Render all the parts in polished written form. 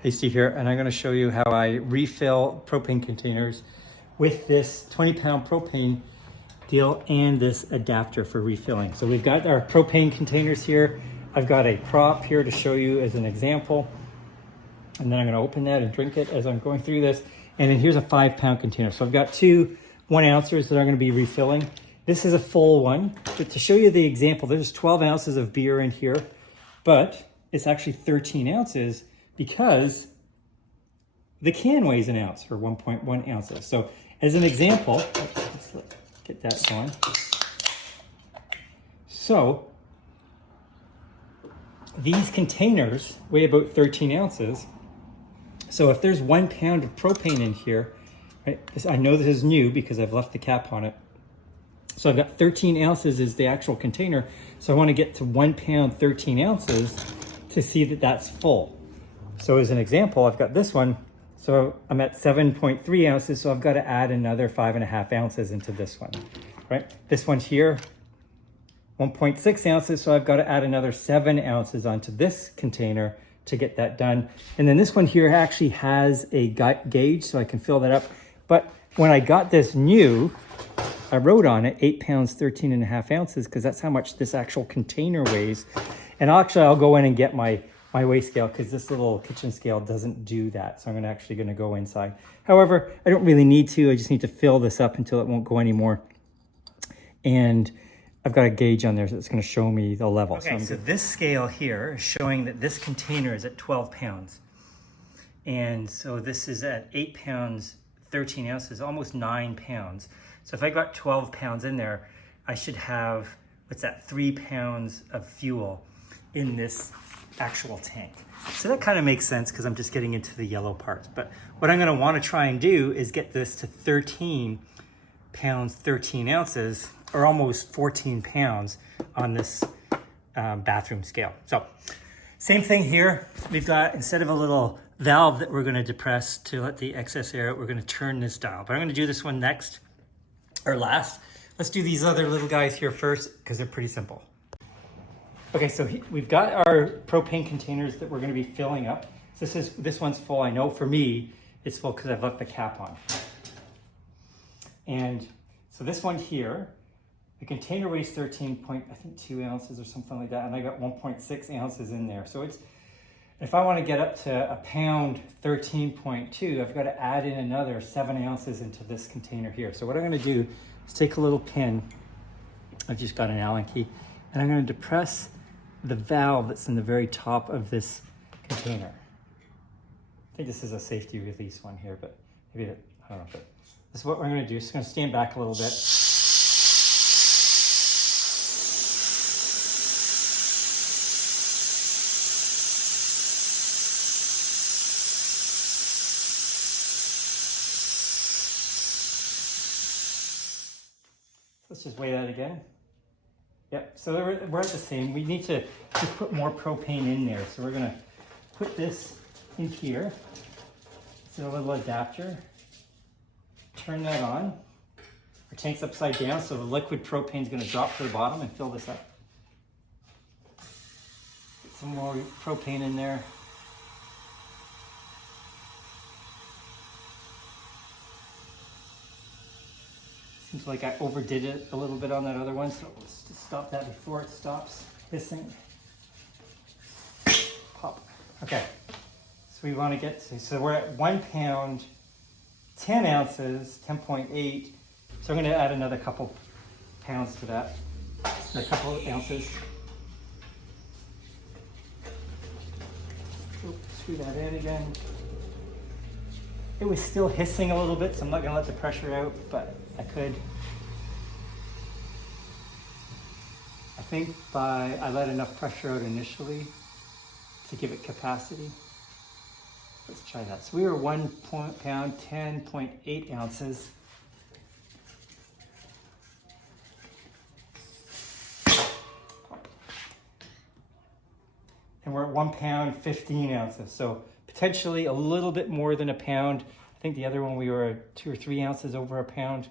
Hey, Steve here, and I'm going to show you how I refill propane containers with this 20-pound propane deal and this adapter for refilling. So we've got our propane containers here. I've got a prop here to show you as an example, and then I'm going to open that and drink it as I'm going through this. And then here's a 5-pound container. So I've got two 1-ouncers that I'm going to be refilling. This is a full one, but to show you the example, there's 12 ounces of beer in here, but it's actually 13 ounces because the can weighs an ounce, or 1.1 ounces. So as an example, let's get that going. So these containers weigh about 13 ounces. So if there's 1 pound of propane in here, right, I know this is new because I've left the cap on it. So I've got 13 ounces is the actual container. So I want to get to 1 pound, 13 ounces to see that that's full. So as an example, I've got this one. So I'm at 7.3 ounces. So I've got to add another 5.5 ounces into this one, right? This one's here, 1.6 ounces. So I've got to add another 7 ounces onto this container to get that done. And then this one here actually has a gauge so I can fill that up. But when I got this new, I wrote on it 8 pounds, 13.5 ounces, because that's how much this actual container weighs. And I'll go in and get my weigh scale because this little kitchen scale doesn't do that. So I'm actually going to go inside. However, I don't really need to. I just need to fill this up until it won't go anymore. And I've got a gauge on there that's going to show me the level. Okay, so this scale here is showing that this container is at 12 pounds. And so this is at 8 pounds, 13 ounces, almost 9 pounds. So if I got 12 pounds in there, I should have, 3 pounds of fuel in this actual tank. So that kind of makes sense because I'm just getting into the yellow parts. But what I'm going to want to try and do is get this to 13 pounds, 13 ounces, or almost 14 pounds on this bathroom scale. So same thing here. We've got, instead of a little valve that we're going to depress to let the excess air out, we're going to turn this dial. But I'm going to do this one next, or last. Let's do these other little guys here first because they're pretty simple. Okay, so we've got our propane containers that we're going to be filling up. So this one's full. I know for me, it's full because I've left the cap on. And so this one here, the container weighs 13.2 ounces or something like that, and I got 1.6 ounces in there. So if I want to get up to a pound 13.2, I've got to add in another 7 ounces into this container here. So what I'm going to do is take a little pin. I've just got an Allen key, and I'm going to depress the valve that's in the very top of this container. I think this is a safety release one here, but maybe, I don't know. But this is what we're going to do. Just going to stand back a little bit. Let's just weigh that again. Yep, so we're at the same. We need to just put more propane in there. So we're gonna put this in here. It's a little adapter. Turn that on. Our tank's upside down, so the liquid propane is gonna drop to the bottom and fill this up. Get some more propane in there. Seems like I overdid it a little bit on that other one, so let's just stop that before it stops hissing. Pop. Okay, so we want to get to, so we're at 1 pound, 10 ounces, 10.8. So I'm going to add another couple pounds to that, a couple of ounces. Screw that in again. It was still hissing a little bit, so I'm not going to let the pressure out, but I could. I think I let enough pressure out initially to give it capacity. Let's try that. So we were 1 pound, 10.8 ounces. And we're at 1 pound, 15 ounces. So potentially a little bit more than a pound. I think the other one we were 2 or 3 ounces over a pound.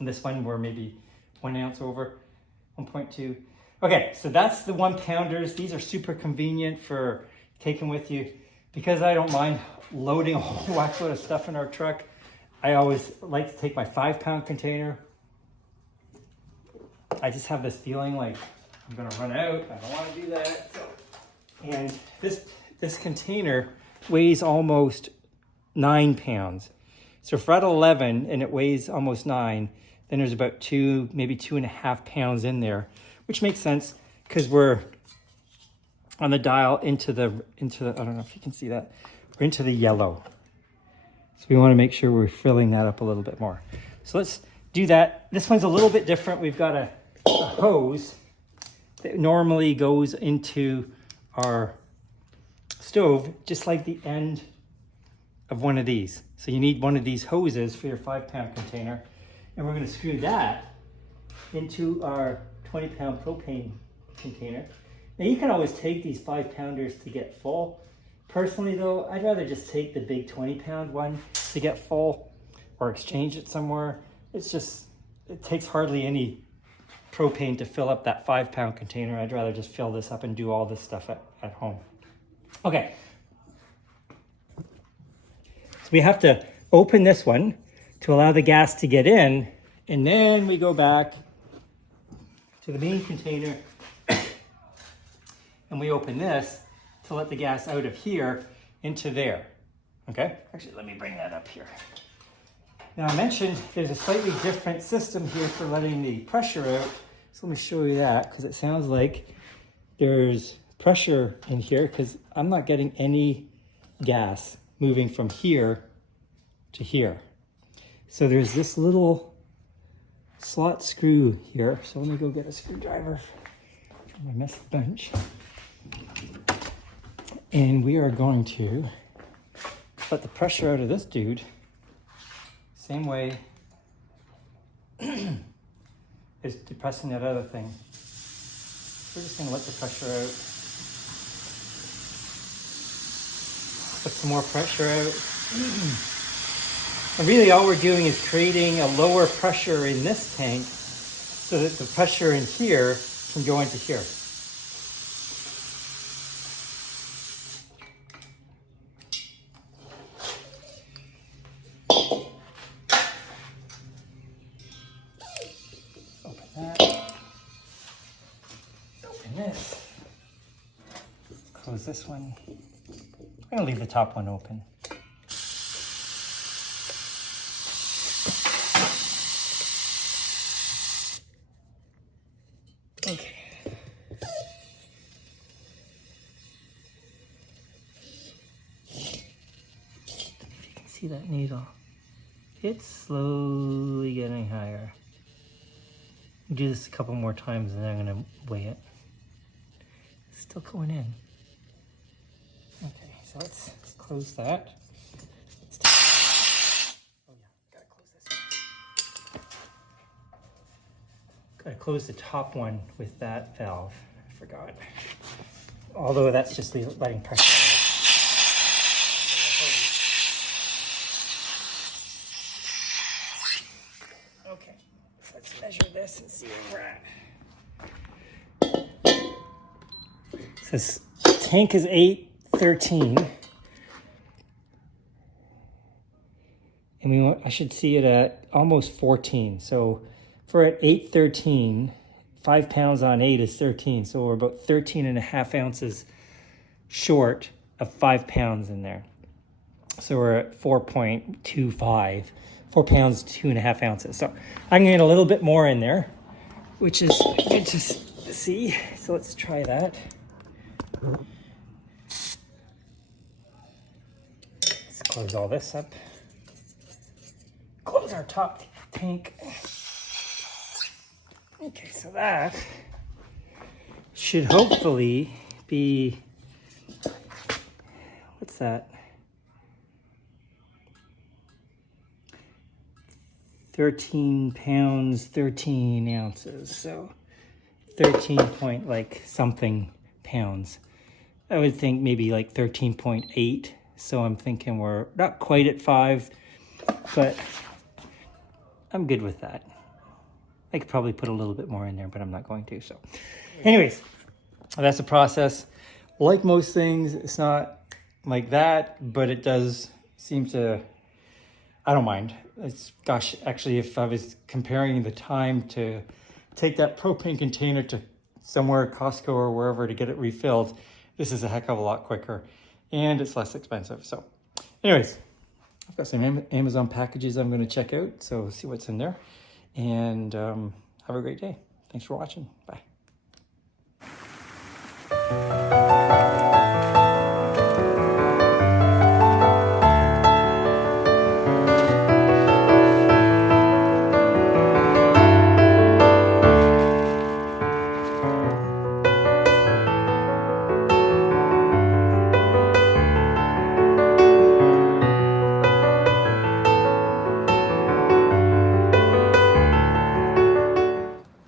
And this one we're maybe 1 ounce over, 1.2. Okay, so that's the 1 pounders. These are super convenient for taking with you. because I don't mind loading a whole whack load of stuff in our truck, I always like to take my 5-pound container. I just have this feeling like I'm gonna run out. I don't want to do that. And this container weighs almost 9 pounds. So if we're at 11 and it weighs almost 9, then there's about 2, maybe 2.5 pounds in there, which makes sense because we're on the dial into the, I don't know if you can see that, we're into the yellow. So we want to make sure we're filling that up a little bit more. So let's do that. This one's a little bit different. We've got a hose that normally goes into our stove, just like the end of one of these. So you need one of these hoses for your 5-pound container. And we're going to screw that into our 20-pound propane container. Now you can always take these 5-pounders to get full. Personally though, I'd rather just take the big 20-pound one to get full or exchange it somewhere. It's just, it takes hardly any propane to fill up that 5-pound container. I'd rather just fill this up and do all this stuff at home. Okay. So we have to open this one to allow the gas to get in, and then we go back to the main container and we open this to let the gas out of here into there. Okay, actually let me bring that up here. Now I mentioned there's a slightly different system here for letting the pressure out. So let me show you that, because it sounds like there's pressure in here because I'm not getting any gas moving from here to here. So there's this little slot screw here. So let me go get a screwdriver from my mess bench. And we are going to let the pressure out of this dude same way as depressing that other thing. We're just going to let the pressure out. Put some more pressure out. And really all we're doing is creating a lower pressure in this tank so that the pressure in here can go into here. Open that. Open this. Close this one. I'm going to leave the top one open. Okay. If you can see that needle, it's slowly getting higher. We'll do this a couple more times and then I'm going to weigh it. It's still going in. Okay, so let's close that. Oh yeah, gotta close this one. Gotta close the top one with that valve. I forgot. Although that's just letting pressure out. Okay, so let's measure this and see where we're at. So this tank is 813. And I should see it at almost 14. So if we're at 813, 5 pounds on 8 is 13. So we're about 13.5 ounces short of 5 pounds in there. So we're at 4.25, 4 pounds, 2.5 ounces. So I can get a little bit more in there, which is good to see. So let's try that. Let's close all this up. Close our top tank. Okay, so that should hopefully be, what's that? 13 pounds, 13 ounces. So 13 point like something pounds. I would think maybe like 13.8. So I'm thinking we're not quite at 5, but I'm good with that. I could probably put a little bit more in there, but I'm not going to. So anyways, that's the process. Like most things, it's not like that, but it does seem to, I don't mind. It's, gosh, actually, if I was comparing the time to take that propane container to somewhere, Costco or wherever, to get it refilled, this is a heck of a lot quicker and it's less expensive. So anyways, I've got some Amazon packages I'm going to check out, so see what's in there, and have a great day. Thanks for watching. Bye.